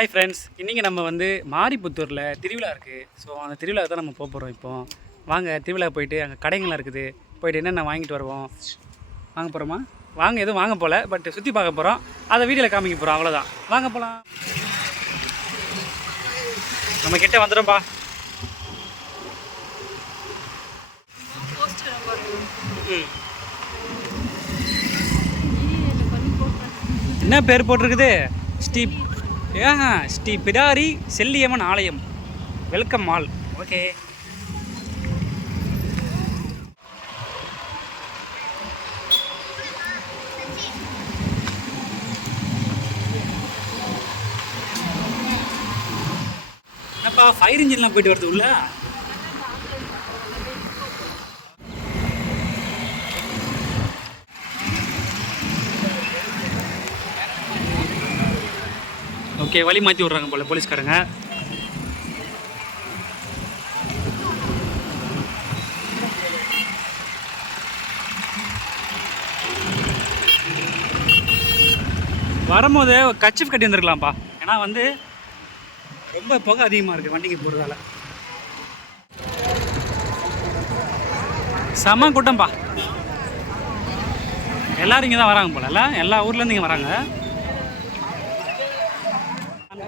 Hi friends, இன்றைக்கி நம்ம வந்து மாரிப்புத்தூரில் திருவிழா இருக்குது. ஸோ அந்த திருவிழா தான் நம்ம போகிறோம். இப்போது வாங்க திருவிழா போயிட்டு அங்கே கடைங்கள்லாம் இருக்குது, போயிட்டு என்னென்ன வாங்கிட்டு வருவோம். வாங்க போகிறோமா? வாங்க எதுவும் வாங்க போகல, பட் சுற்றி பார்க்க போகிறோம். அதை வீடியோவில் காமிக்க போகிறோம், அவ்வளோதான். வாங்க போகலாம். நம்ம கிட்டே வந்துடும்ப்பா. என்ன பேர் போட்டிருக்குது? ஸ்ரீ பிடாரி செல்லியம்மன் ஆலயம் வெல்கம் மால். ஓகே, என்னப்பா ஃபயர் இன்ஜின்லாம் போயிட்டு வருது உள்ள. ஓகே, வழி மாற்றி விட்றாங்க போல போலீஸ்காரங்க. வரும்போது கச்சிஃப் கட்டி வந்துருக்கலாம்ப்பா, ஏன்னா வந்து ரொம்ப புகை அதிகமாக இருக்குது வண்டிக்கு போகிறதால. செம கூட்டம்ப்பா, எல்லோரும் இங்கே தான் வராங்க போல. எல்லா ஊர்லேருந்து இங்கே வராங்க.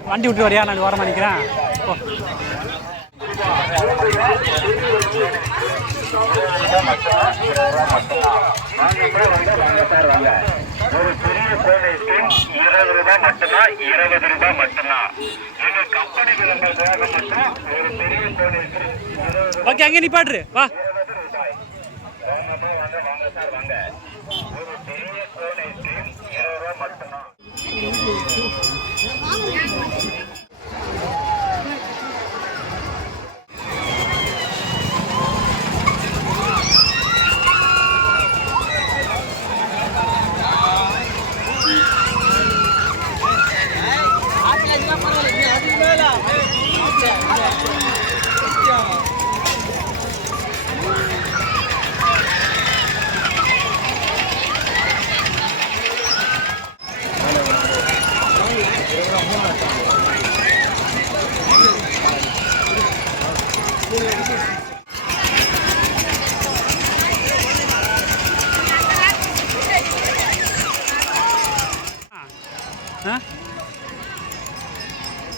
வண்டி விட்டு வரையா, நான் ஓரமாக நிற்கிறேன். ஓகே, அங்கே நிப்பாட்ரு வா.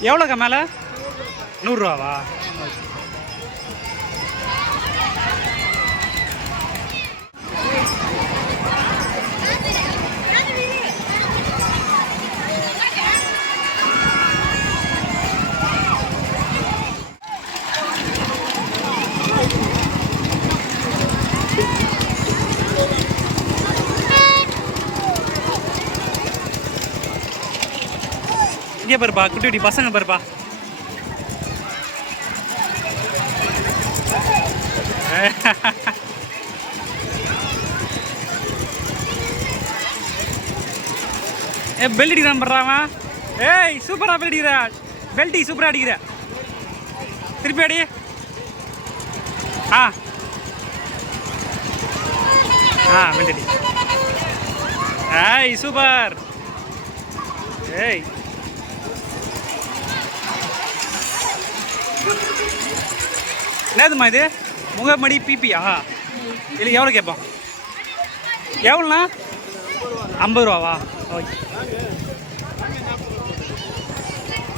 எவ்வளோக்கா மேலே? 100 ரூபாவா? இங்கே பாருப்பா, குட்டி குட்டி பசங்க பாருப்பா. பெல்ட் அடிக்கிறான் பண்றாமா. ஏய் சூப்பரா பெல்ட் அடிக்கிற, பெல்ட்டி சூப்பரா அடிக்கிற. திருப்பி அடி. பெல்ட் அடி. ஏய் சூப்பர். ஏய் என்னதுமா இது? முகமடி பிபியா? இல்லை எவ்வளோ கேட்போம்? எவ்வளோண்ணா? 50 ரூபாவா? ஓகே,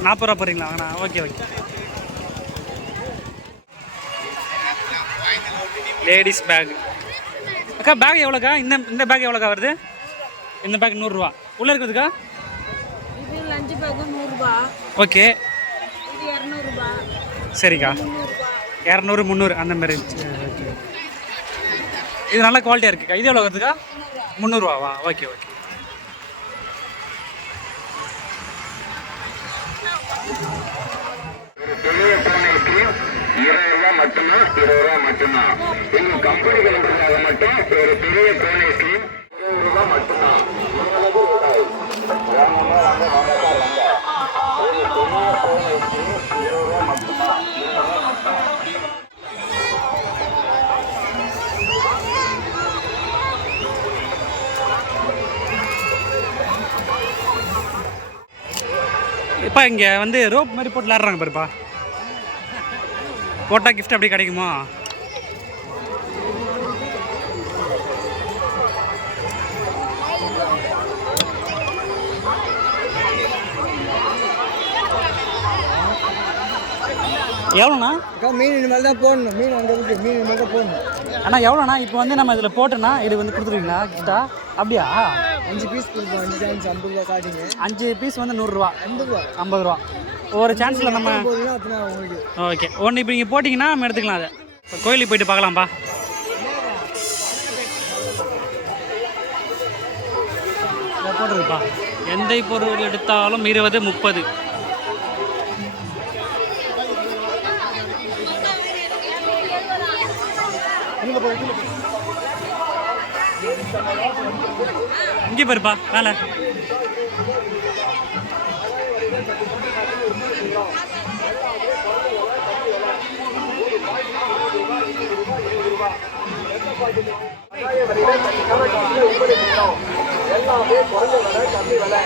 40 ரூபா போடுறீங்களா? வாங்கண்ணா. Okay okay. Ladies back. அக்கா பேக் எவ்வளோக்கா? இந்த பேக் எவ்வளோக்கா வருது? இந்த பேக் 100 ரூபா. உள்ளே இருக்குதுக்கா? ஓகே, சரிக்கா. 200 300 அந்த மாதிரி இருந்துச்சு. ஓகே, இது நல்ல குவாலிட்டியாக இருக்குக்கா. இது எவ்வளோ வருதுக்கா? 300 ரூபாவா? Okay okay. மட்டும்தான் 20 ரூபா மட்டும்தான். எங்க கம்பெனி கிளம்புறதாக மட்டும் ஒரு பெரிய கோனை ஸ்கீம் 20 ரூபா மட்டும்தான். அப்பா இங்கே வந்து ரோப் மாதிரி போட்டு விளாட்றாங்க பாருப்பா. போட்டா கிஃப்ட் அப்படி கிடைக்குமா? எவ்வளோண்ணா? மீன் இனிமேல் தான் போடணும். மீன் அங்கே இருக்கு. மீன் இனிமேல் தான் போடணும். அண்ணா எவ்வளோண்ணா? இப்போ வந்து நம்ம இதில் போட்டோன்னா இது வந்து கொடுத்துருவீங்களா கிஃப்டா? அப்படியா? 5 பீஸ் கொடுப்போம். 5 சான்ஸ் 50 ரூபா காட்டிங்க. 5 பீஸ் வந்து 100 ரூபா. 50 ரூபா. ஒரு சான்ஸில் நம்ம உங்களுக்கு ஓகே. ஒன்று இப்போ நீங்கள் போட்டிங்கன்னா நம்ம எடுத்துக்கலாம். அதை இப்போ கோயிலுக்கு போயிட்டு பார்க்கலாம்ப்பா. போட்டுருக்குப்பா. எந்த பொருள் எடுத்தாலும் 20 30. இங்கே பாருப்பா வேலை. எல்லாமே குறைஞ்ச விலை கம்மி விலை.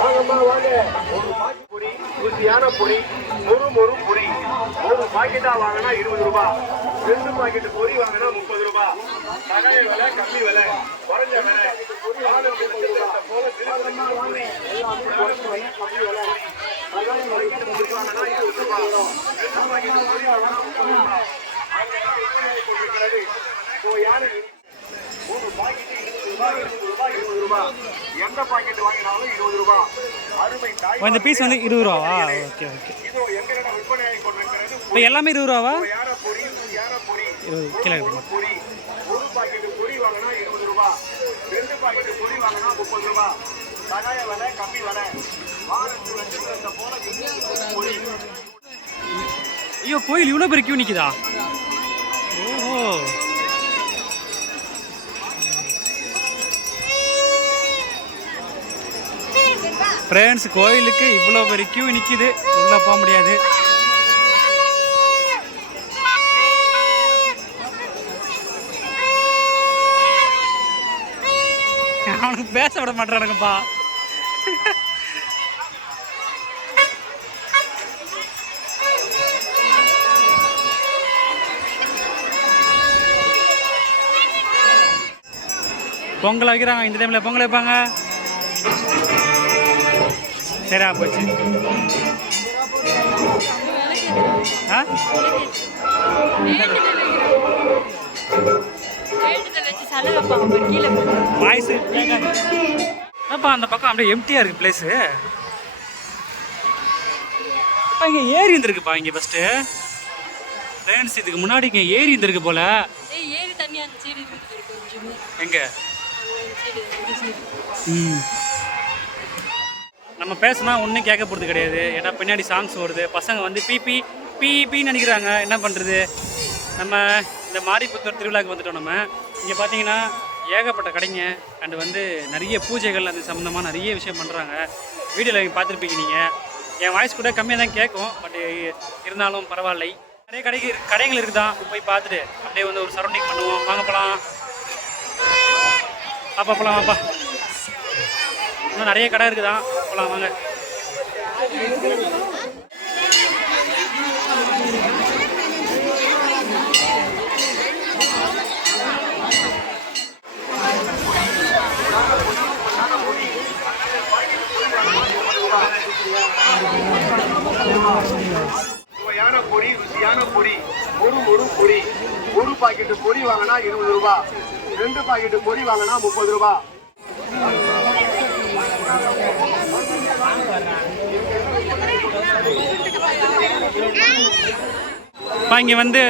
வாங்கம்மா வாங்க. ஒரு பாக்கெட் பொரி, ருசியான பொரி, மொறு பொரி. ஒரு பாக்கெட்டா வாங்கினா 20 ரூபா. 2 பாக்கெட் பொரி வாங்கினா 30 ரூபா. சகாய விலை கம்மி விலை, குறைஞ்ச விலை. போல திருப்பதி பொரி எல்லாமே குறைஞ்ச விலை கம்மி விலை. சகாய விலைக்கு பொரி வாங்கினா 20 ரூபா. 2 பாக்கெட் பொரி வாங்கினா 30 ரூபா. அங்கதான் விற்பனை கொண்டிருக்கிறது. யாரு 3 பாக்கெட் 20 ரூபா, 20 ரூபா, 20 ரூபா. எந்த பாக்கெட் வாங்கினாலும் 20 ரூபா. அருமை தாய். இந்த பீஸ் வந்து 20 ரூபாவா? Okay okay. இதோ எங்களிடம் விற்பனையாகி கொண்டிருக்கிறது. இப்போ எல்லாமே 20 ரூபாவா? யார பொரி, யார பொரி. 20 கீழே பொரி. ஒரு பாக்கெட் பொரி வாங்கினா 20 ரூபா. 2 பாக்கெட் பொரி வாங்கினா 30 ரூபா. சகாய விலை கம்மி விலை. வாரத்து வச்சுக்கிறத போல பொரி. ஐயோ கோயில் இவ்வளோ பெரிய கியூ நிற்குதா? ஓஹோ. ஃப்ரெண்ட்ஸ் கோயிலுக்கு இவ்வளோ பெரிய கியூ நிற்கிது. உள்ளே போக முடியாது. அவனுக்கு பேச விட மாட்டானுங்கப்பா. பொங்கல் வைக்கிறாங்க. இந்த டைமில் பொங்கல் வைப்பாங்க. சரியா போச்சு. ஆ வாய்ஸ் அப்பா அந்த பக்கம் அப்படியே எம்டியாக இருக்குது பிளேஸு. இங்கே ஏரி இருந்திருக்குப்பா. இங்கே ஃபஸ்ட்டு ஃப்ரெண்ட்ஸ் இதுக்கு முன்னாடி இங்கே ஏரி இருந்திருக்கு போல். எங்கே? நம்ம பேசினா ஒன்றும் கேட்க போகிறது கிடையாது. ஏன்னா பின்னாடி சாங்ஸ் வருது. பசங்க வந்து பிபின்னு நினைக்கிறாங்க. என்ன பண்ணுறது? நம்ம இந்த மாரிபுத்தூர் திருவிழாவுக்கு வந்துட்டோம். நம்ம இங்கே பார்த்தீங்கன்னா ஏகப்பட்ட கடைங்க அண்டு வந்து நிறைய பூஜைகள் அது சம்மந்தமாக நிறைய விஷயம் பண்ணுறாங்க. வீடியோவில் நீங்கள் பார்த்துருப்பீங்க. நீங்கள் என் வாய்ஸ் கூட கம்மியாக தான் கேட்கும். பட் இருந்தாலும் பரவாயில்லை. நிறைய கடைகள் இருக்குதான். போய் பார்த்துட்டு அப்படியே வந்து ஒரு சரௌண்டிங் பண்ணுவோம். வாங்க போகலாம். அப்பா போகலாம் வாப்பா. இன்னும் நிறைய கடை இருக்குதான். போகலாம் வாங்க. சுவையான பொரி, ருசியான பொரி, மொறு பொரி. ஒரு பாக்கெட்டு பொரி வாங்கினா 20 ரூபா. 2 பாக்கெட்டு பொரி வாங்கினா 30 ரூபா. இங்கே வந்து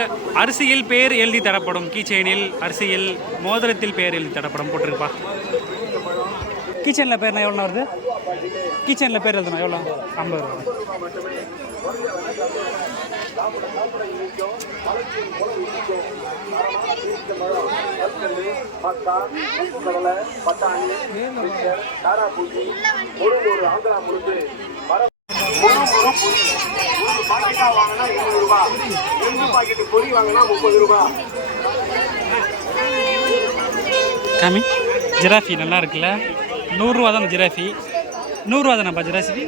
அரிசியில் பேர் எழுதி தரப்படும். கீச்செயினில் அரிசியில் மோதிரத்தில் பேர் எழுதி தரப்படும் போட்டிருப்பா. கீச்செயினில் பேர்னா எவ்வளோ வருது? கீச்செயினில் பேர் எழுதணும் எவ்வளோ? 50 ரூபா. காமி ஜிராஃபி நல்லா இருக்குல்ல? 100 ரூபா தானே ஜிராஃபி? 100 ரூபா தானேப்பா ஜிராஃபி?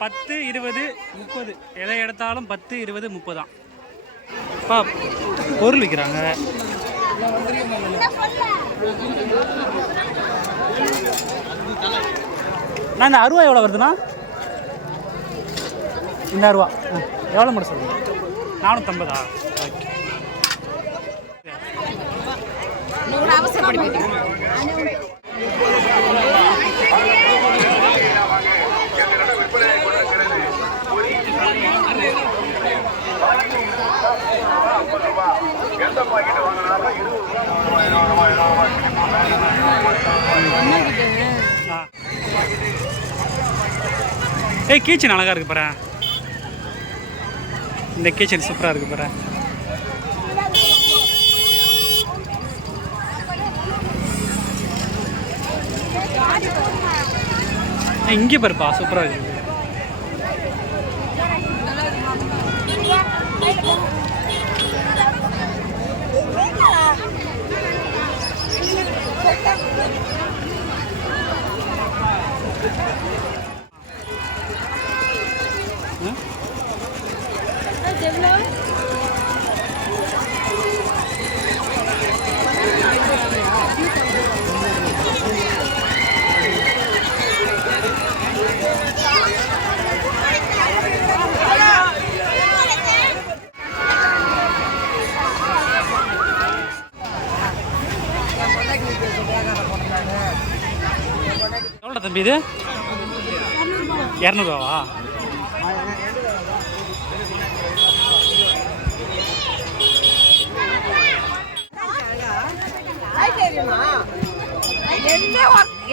10, 20, 30 எதை எடுத்தாலும் 10, 20, 30 தான். அப்பா பொருள் விற்கிறாங்க. நான் இந்த அருவா எவ்வளோ வருதுண்ணா? இந்த அருவா எவ்வளோ மட்டும் சொல்லுங்கள்? 450. எந்த பாக்கெட் வாங்கினாலும் 20 ஏய் கீச்சன் அழகாக இருக்கு பாரு. இந்த கீச்சன் சூப்பராக இருக்கு பாரு. இங்கே பாருப்பா சூப்பராக இருக்குது. எவ்வளோ தம்பி இது? 200 ரூபாவா?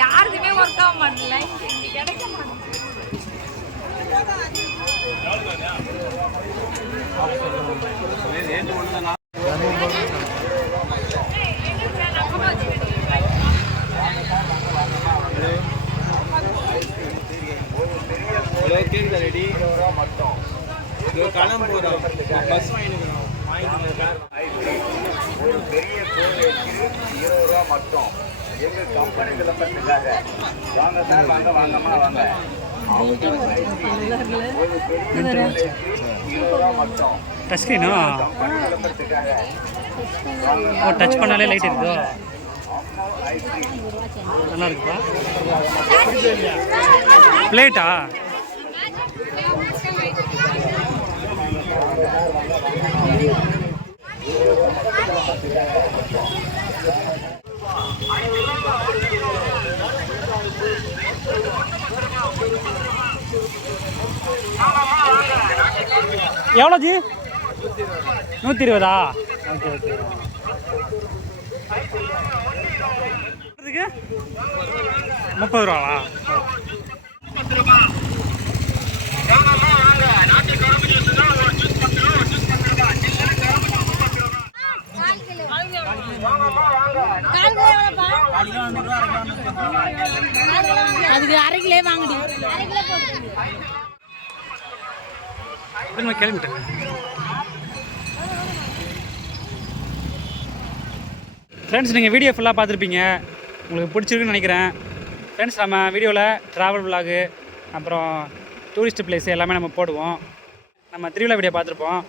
யாருக்குமே ஒர்க் ஆக மாட்டேங்கல. இங்க கிடைக்க ரெடி மட்டும் கிளம்ப போகிறோம். பஸ் ஒரு பெரிய கோல் 20 ரூபா மட்டும் எங்க கம்பெனி விளம்பரத்துக்காக. வாங்க சார், வாங்க வாங்கம்மா வாங்க. ஒரு பெரிய 20 ரூபா மட்டும் டச் ஸ்க்ரீனா? கம்பெனி விளம்பரத்துக்காக. ஓ டச் பண்ணாலே லைட் இருக்குதோ? நல்லா இருக்குப்பா. பிளேட்டா? எவ்வளோ ஜி? 120. Okay okay. 30 ரூபாவா? அதுக்கு 1/2 கிலோ வாங்குடி. கிளம்பிட்டேன். ஃப்ரெண்ட்ஸ் நீங்கள் வீடியோ ஃபுல்லாக பார்த்துருப்பீங்க, உங்களுக்கு பிடிச்சிருக்குன்னு நினைக்கிறேன். ஃப்ரெண்ட்ஸ் நம்ம வீடியோவில் ட்ராவல் விலாகு அப்புறம் டூரிஸ்ட் பிளேஸ் எல்லாமே நம்ம போடுவோம். நம்ம திருவிழா வீடியோ பார்த்துருப்போம்.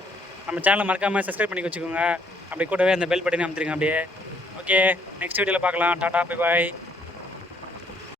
நம்ம சேனலை மறக்காமல் சப்ஸ்கிரைப் பண்ணி வச்சுக்கோங்க. அப்படி கூடவே அந்த பெல் பட்டனை அமுத்துருங்க அப்படியே. ஓகே, நெக்ஸ்ட் வீடியோவில் பார்க்கலாம். Tata, bye bye.